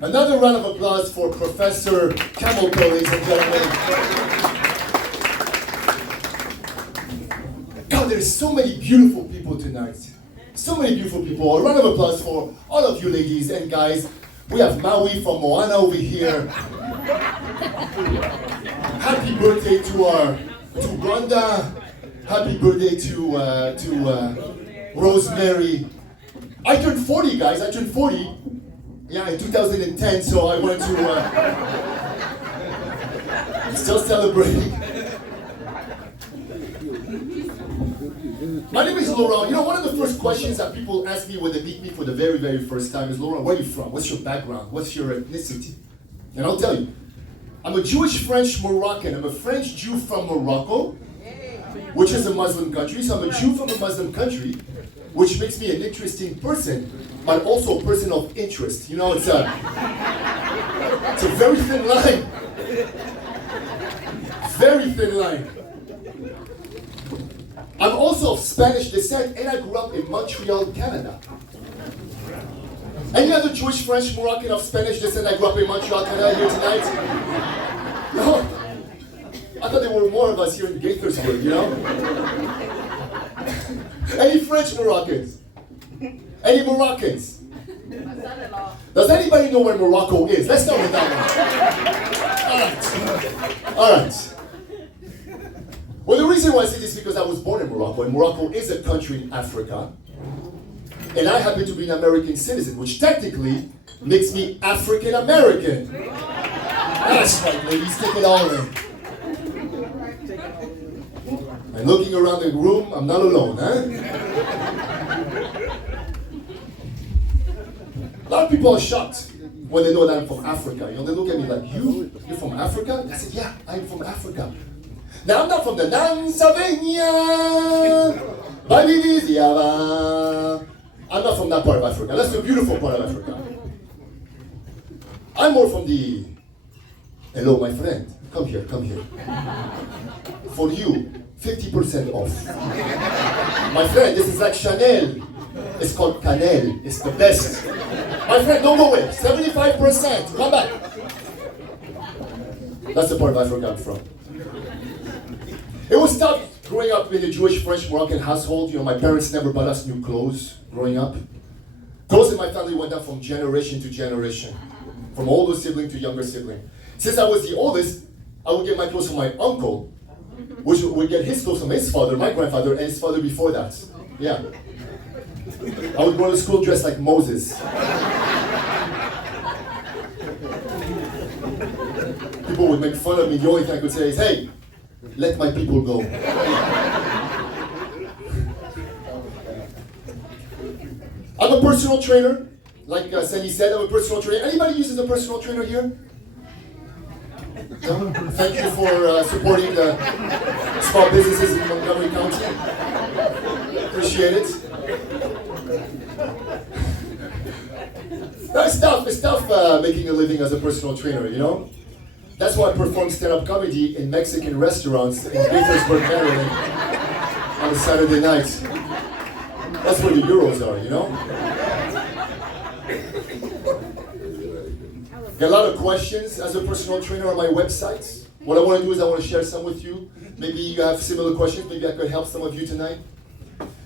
Another round of applause for Professor Camel, ladies and gentlemen. God, there's so many beautiful people tonight. So many beautiful people. A round of applause for all of you ladies and guys. We have Maui from Moana over here. Happy birthday to Rhonda. Happy birthday to Rosemary. I turned 40, guys. I turned 40. Yeah, in 2010, so I wanted to still celebrating. My name is Laurent. You know, one of the first questions that people ask me when they meet me for the very, very first time is, Laurent, where are you from? What's your background? What's your ethnicity? And I'll tell you, I'm a Jewish French Moroccan. I'm a French Jew from Morocco, which is a Muslim country. So I'm a Jew from a Muslim country, which makes me an interesting person, but also a person of interest. You know, it's a very thin line. Very thin line. I'm also of Spanish descent, and I grew up in Montreal, Canada. Any other Jewish, French, Moroccan of Spanish descent that grew up in Montreal, Canada here tonight? No? I thought there were more of us here in Gaithersburg, you know? Any French Moroccans? Any Moroccans? Does anybody know where Morocco is? Let's start with that one. All right. Well, the reason why I say this is because I was born in Morocco, and Morocco is a country in Africa. And I happen to be an American citizen, which technically makes me African American. That's right, ladies, take it all in. And looking around the room, I'm not alone, huh? A lot of people are shocked when they know that I'm from Africa. You know, they look at me like, you're from Africa? I said, yeah, I'm from Africa. Now, I'm not from the Nansavenia, I'm not from that part of Africa. That's the beautiful part of Africa. I'm more from the, hello, my friend, come here. For you, 50% off. My friend, this is like Chanel. It's called Canel. It's the best. My friend, don't go away. 75%. Come back. That's the part of Africa I'm from. It was tough growing up in a Jewish, French, Moroccan household. You know, my parents never bought us new clothes growing up. Clothes in my family went down from generation to generation. From older sibling to younger sibling. Since I was the oldest, I would get my clothes from my uncle, which would get his clothes from his father, my grandfather, and his father before that. Yeah. I would go to school dressed like Moses. People would make fun of me. The only thing I could say is, hey, let my people go. I'm a personal trainer. Like Sandy said, I'm a personal trainer. Anybody uses a personal trainer here? No? Thank you for supporting the small businesses in Montgomery County. Appreciate it. It's tough making a living as a personal trainer, you know? That's why I perform stand-up comedy in Mexican restaurants in Gaithersburg, Maryland on a Saturday night. That's where the euros are, you know? Got a lot of questions as a personal trainer on my website. What I want to do is I want to share some with you. Maybe you have similar questions. Maybe I could help some of you tonight.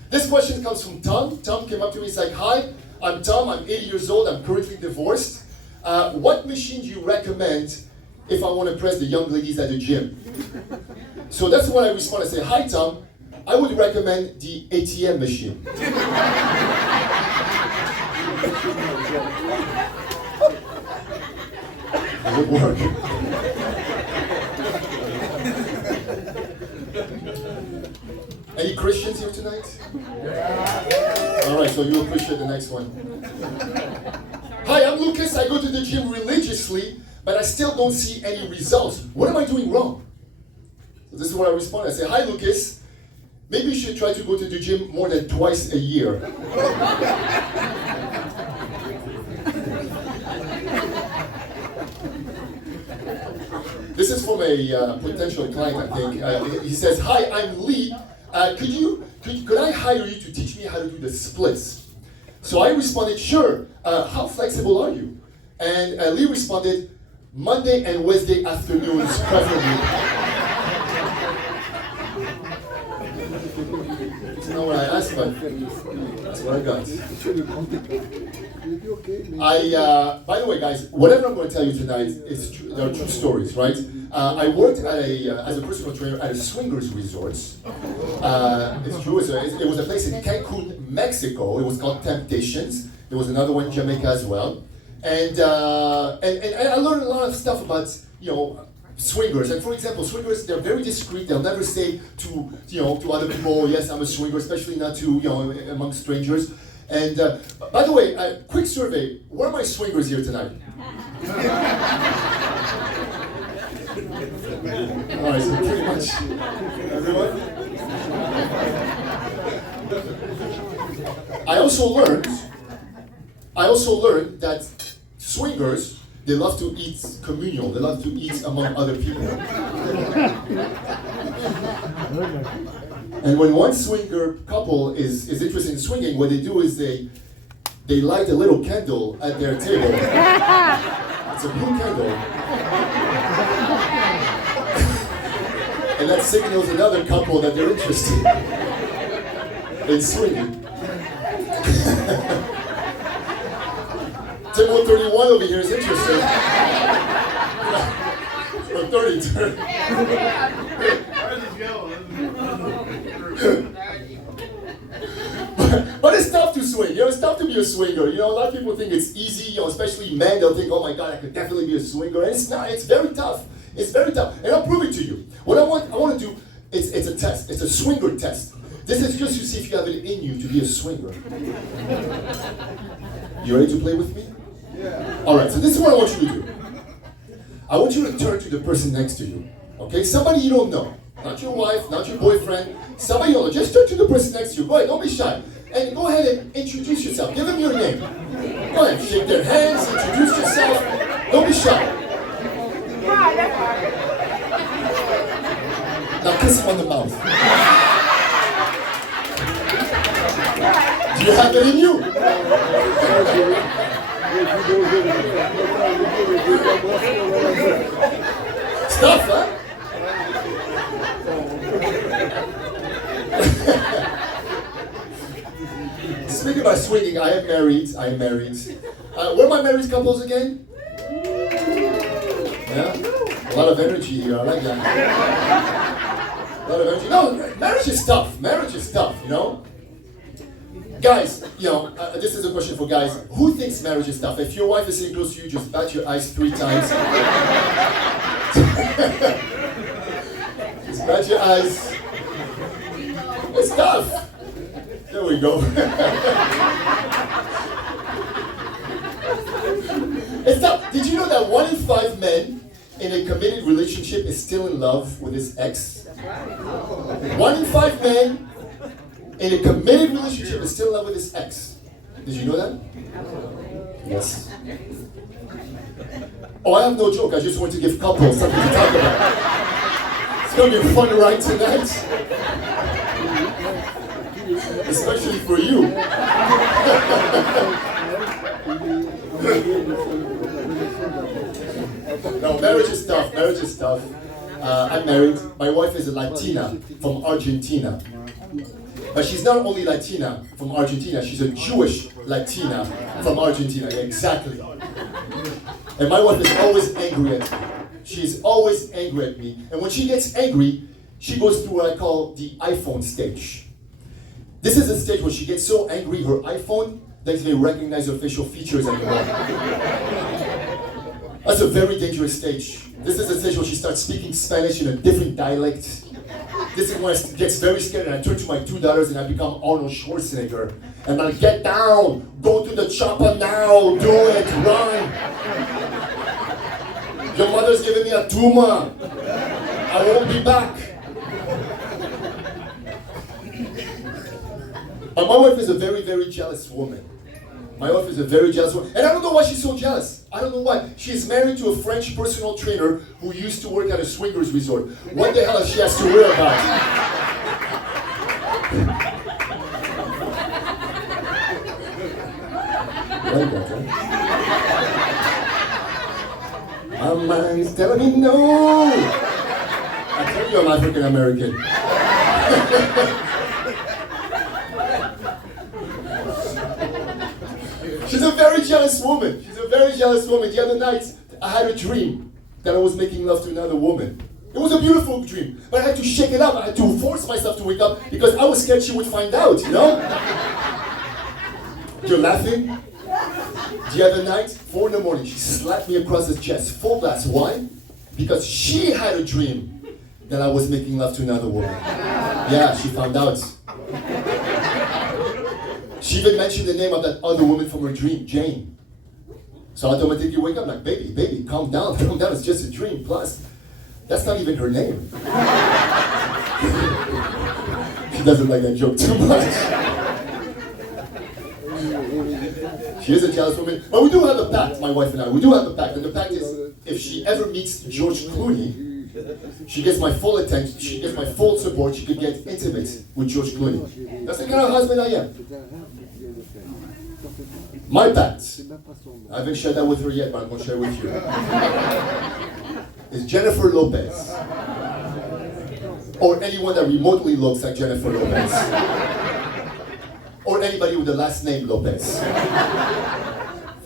This question comes from Tom. Tom came up to me. He's like, hi, I'm Tom. I'm 80 years old. I'm currently divorced. What machine do you recommend if I want to press the young ladies at the gym? So that's what I respond. I say, hi, Tom. I would recommend the ATM machine. Does it work? Any Christians here tonight? All right, so you'll appreciate the next one. Hi, I'm Lucas. I go to the gym religiously, but I still don't see any results. What am I doing wrong? So this is what I respond. I say, hi, Lucas. Maybe you should try to go to the gym more than twice a year. This is from a potential client, I think. He says, hi, I'm Lee. Could I hire you to teach me how to do the splits? So I responded, sure. How flexible are you? And Lee responded, Monday and Wednesday afternoons, preferably. You know what I asked, but that's what I got. By the way, guys, whatever I'm going to tell you tonight is true, they're true stories, right? I worked as a personal trainer at a swingers resort. It's true. It was a place in Cancun, Mexico. It was called Temptations. There was another one in Jamaica as well, and I learned a lot of stuff about swingers. And for example, swingers, they're very discreet. They'll never say to other people, yes, I'm a swinger, especially not to among strangers. And by the way, quick survey: where are my swingers here tonight? All right, so pretty much everyone. I also learned that swingers, they love to eat communal. They love to eat among other people. And when one swinger couple is interested in swinging, what they do is they light a little candle at their table. It's a blue candle. And that signals another couple that they're interested in swinging. Table 31 over here is interested. Or 30. But it's tough to swing. It's tough to be a swinger. A lot of people think it's easy. Especially men, they'll think, "Oh my God, I could definitely be a swinger." And it's not. It's very tough. It's very tough. And I'll prove it to you. What I want to do is it's a test. It's a swinger test. This is just to see if you have it in you to be a swinger. You ready to play with me? Yeah. All right. So this is what I want you to do. I want you to turn to the person next to you. Okay? Somebody you don't know. Not your wife, not your boyfriend. Somebody you don't know. Just turn to the person next to you. Go ahead. Don't be shy. And go ahead and introduce yourself. Give them your name. Go ahead. Shake their hands. Introduce yourself. Don't be shy. Now kiss him on the mouth. Do you have it in you? Stuff, huh? Speaking about swinging, I am married. Where are my married couples again? Yeah? A lot of energy here, I like that. A lot of energy. No, marriage is tough. Guys, this is a question for guys. Who thinks marriage is tough? If your wife is sitting close to you, just bat your eyes 3 times. Just bat your eyes. It's tough. There we go. It's tough. Did you know that 1 in 5 men in a committed relationship is still in love with his ex? 1 in 5 men in a committed relationship is still in love with his ex. Did you know that? Yes. Oh, I have no joke. I just want to give couples something to talk about. It's going to be a fun ride tonight. Especially for you. No, marriage is tough. I'm married. My wife is a Latina from Argentina. But she's not only Latina from Argentina, she's a Jewish Latina from Argentina. Yeah, exactly. And my wife is always angry at me. She's always angry at me. And when she gets angry, she goes through what I call the iPhone stage. This is the stage where she gets so angry, her iPhone doesn't even recognize her facial features anymore. That's a very dangerous stage. This is the stage where she starts speaking Spanish in a different dialect. This is when I get very scared and I turn to my 2 daughters and I become Arnold Schwarzenegger. And I'm like, get down, go to the chopper now, do it, run. Your mother's giving me a tumor. I won't be back. But my wife is a very, very jealous woman. My wife is a very jealous woman. And I don't know why she's so jealous. I don't know why. She's married to a French personal trainer who used to work at a swingers resort. What the hell does she has to worry about? Like that, huh? My mind is telling me no. I tell you I'm African American. She's a very jealous woman. She's a very jealous woman. The other night, I had a dream that I was making love to another woman. It was a beautiful dream, but I had to shake it up. I had to force myself to wake up because I was scared she would find out, you know? You're laughing? The other night, 4 in the morning, she slapped me across the chest, full blast. Why? Because she had a dream that I was making love to another woman. Yeah, she found out. She even mentioned the name of that other woman from her dream, Jane. So I automatically wake up like, baby, calm down, it's just a dream. Plus, that's not even her name. She doesn't like that joke too much. She is a jealous woman. But we do have a pact, my wife and I. We do have a pact. And the pact is, if she ever meets George Clooney, she gets my full attention, she gets my full support, she could get intimate with George Clooney. That's the kind of husband I am. My pact, I haven't shared that with her yet, but I'm going to share with you, is Jennifer Lopez. Or anyone that remotely looks like Jennifer Lopez. Or anybody with the last name Lopez.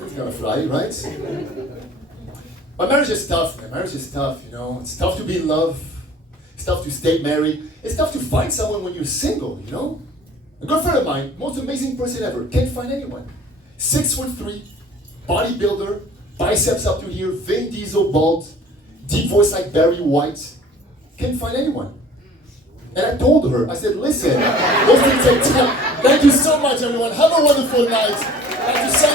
It's gonna fly, right? But marriage is tough, man. Marriage is tough, you know. It's tough to be in love. It's tough to stay married. It's tough to find someone when you're single, you know? A good friend of mine, most amazing person ever, can't find anyone. 6'3", bodybuilder, biceps up to here, Vin Diesel bald, deep voice like Barry White. Can't find anyone. And I told her, I said, listen, those things take time. Thank you so much, everyone. Have a wonderful night. Thank you so